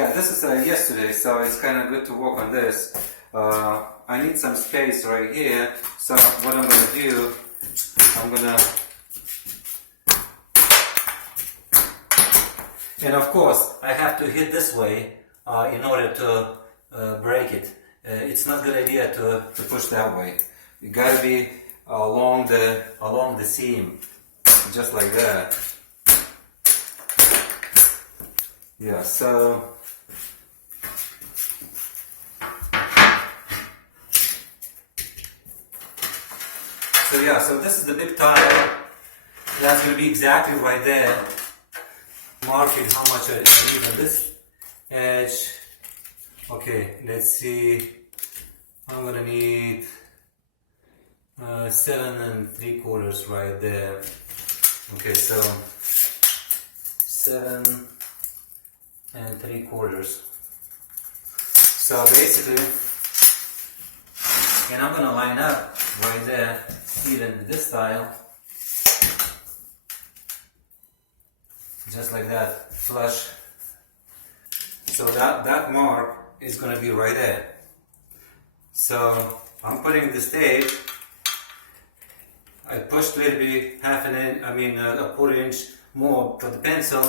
yeah, this is yesterday, so it's kind of good to work on this. I need some space right here, so what I'm going to do, I'm going to, and of course I have to hit this way in order to break it. It's not a good idea to push that way. You got to be along the seam, just like that. Yeah, so so this is the big tile. That's going to be exactly right there, marking how much I need on this edge. Okay, let's see. I'm going to need 7 3/4 right there. Okay, so 7 3/4. So basically, and I'm going to line up right there, even this tile, just like that, flush. So that mark is going to be right there. So I'm putting this tape. I pushed a little bit, a quarter inch more for the pencil.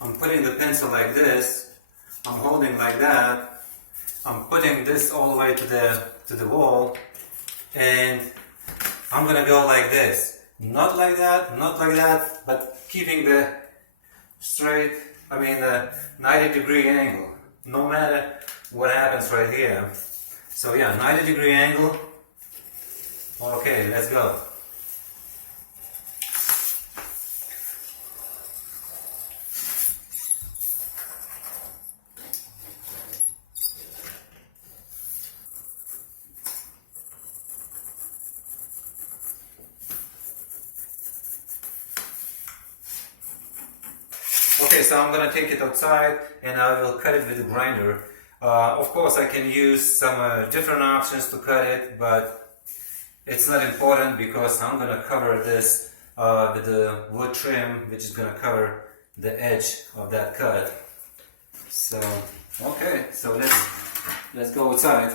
I'm putting the pencil like this. I'm holding like that. I'm putting this all the way to the wall, and I'm gonna go like this. Not like that, but keeping the straight, the 90-degree angle, no matter what happens right here. So yeah, 90-degree angle. Okay, let's go. Okay, so I'm going to take it outside and I will cut it with a grinder. Of course, I can use some different options to cut it, but it's not important because I'm going to cover this with the wood trim, which is going to cover the edge of that cut. So, okay, so let's go outside.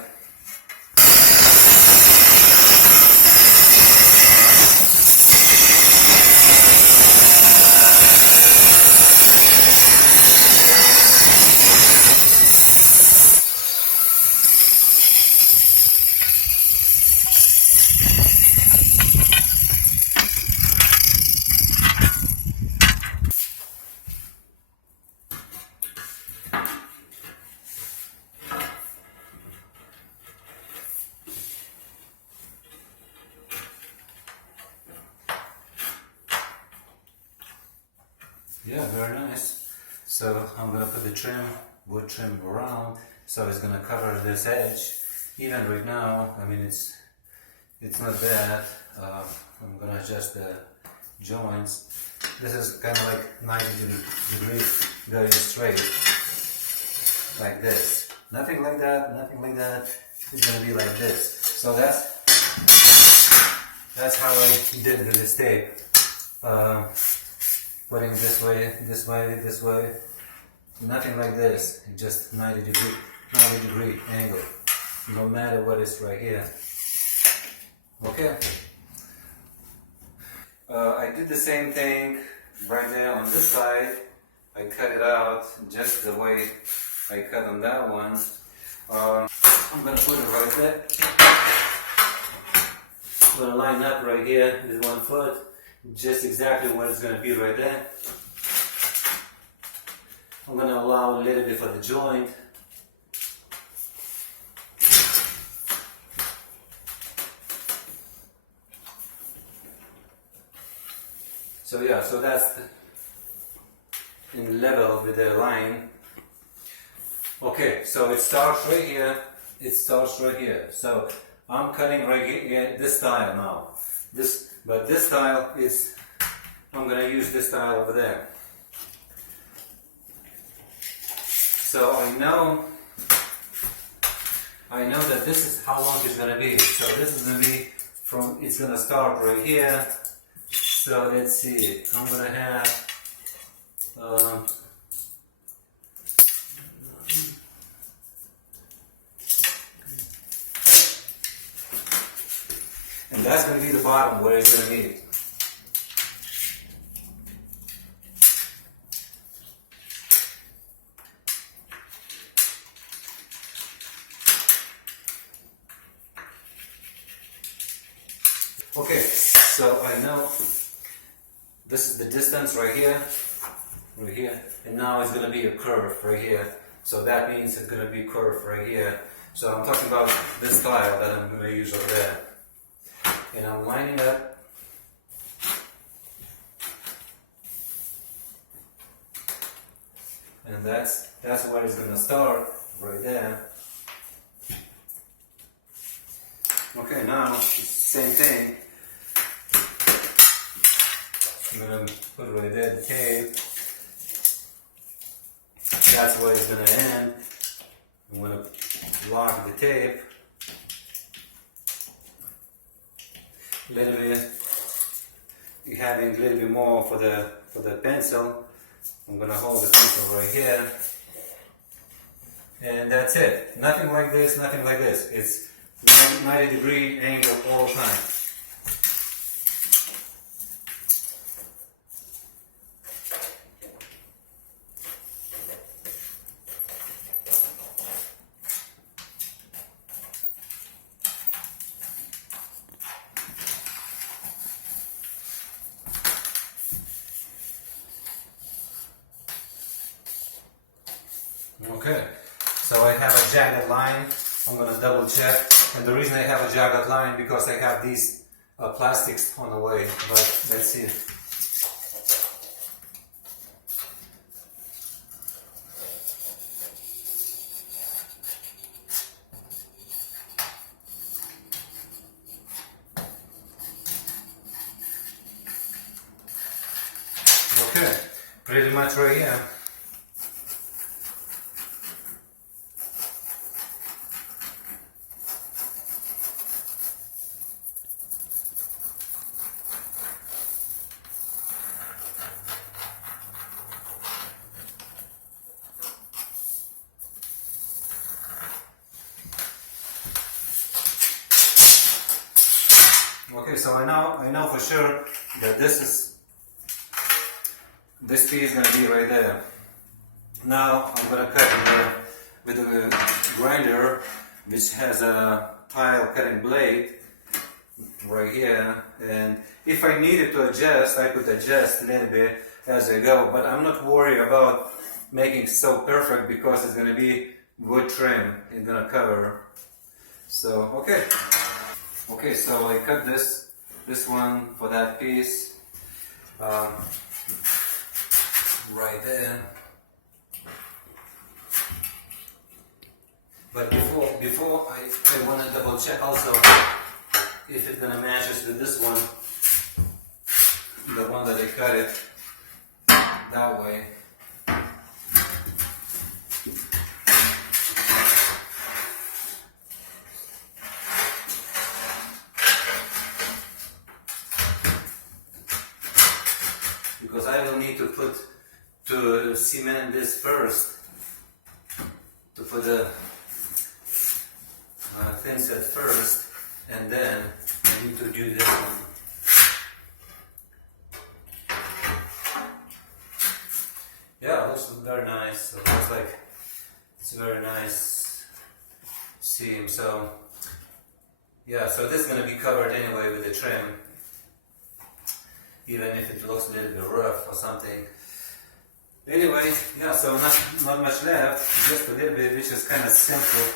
Yeah, very nice. So I'm gonna put the wood trim around, so it's gonna cover this edge. Even right now, it's not bad. I'm gonna adjust the joints. This is kind of like 90 degrees going straight, like this. Nothing like that, nothing like that. It's gonna be like this. So that's how I did with this tape. Putting this way, this way, this way. Nothing like this. Just 90 degree angle. No matter what is right here. Okay. I did the same thing right there on this side. I cut it out just the way I cut on that one. I'm gonna put it right there. I'm gonna line up right here with 1 foot. Just exactly where it's going to be right there. I'm going to allow a little bit for the joint. So yeah, so that's in level with the line. Okay, so it starts right here. It starts right here. So I'm cutting right here, this tile now. But this tile is, I'm going to use this tile over there. So I know that this is how long it's going to be. So this is going to be it's going to start right here. So let's see, I'm going to have And that's going to be the bottom where it's going to meet. Okay, so I know this is the distance right here, and now it's going to be a curve right here. So that means it's going to be curved right here. So I'm talking about this tile that I'm going to use over there. And I'm lining up. And that's where it's going to start, right there. Okay, now same thing. I'm going to put right there the tape. That's where it's going to end. I'm going to lock the tape. A little bit. You're having a little bit more for the pencil. I'm going to hold the pencil right here. And that's it. Nothing like this, nothing like this. It's 90-degree angle all the time. Okay, so I have a jagged line. I'm going to double check, and the reason I have a jagged line because I have these plastics on the way, but let's see. Okay, pretty much right here. Okay, so I know for sure that this piece is going to be right there. Now I'm going to cut it with a grinder, which has a tile cutting blade right here. And if I needed to adjust, I could adjust a little bit as I go. But I'm not worried about making it so perfect because it's going to be wood trim. It's going to cover. So okay. Okay, so I cut this one for that piece right there. But before I want to double check also if it's gonna match with this one, the one that I cut it that way. Because I will need to cement this first, to put the thin set first, and then I need to do this one. Yeah, it looks very nice. It looks like it's a very nice seam. So yeah, so this is going to be covered anyway with the trim. Even if it looks a little bit rough or something. Anyway, yeah, so not much left, just a little bit, which is kind of simple.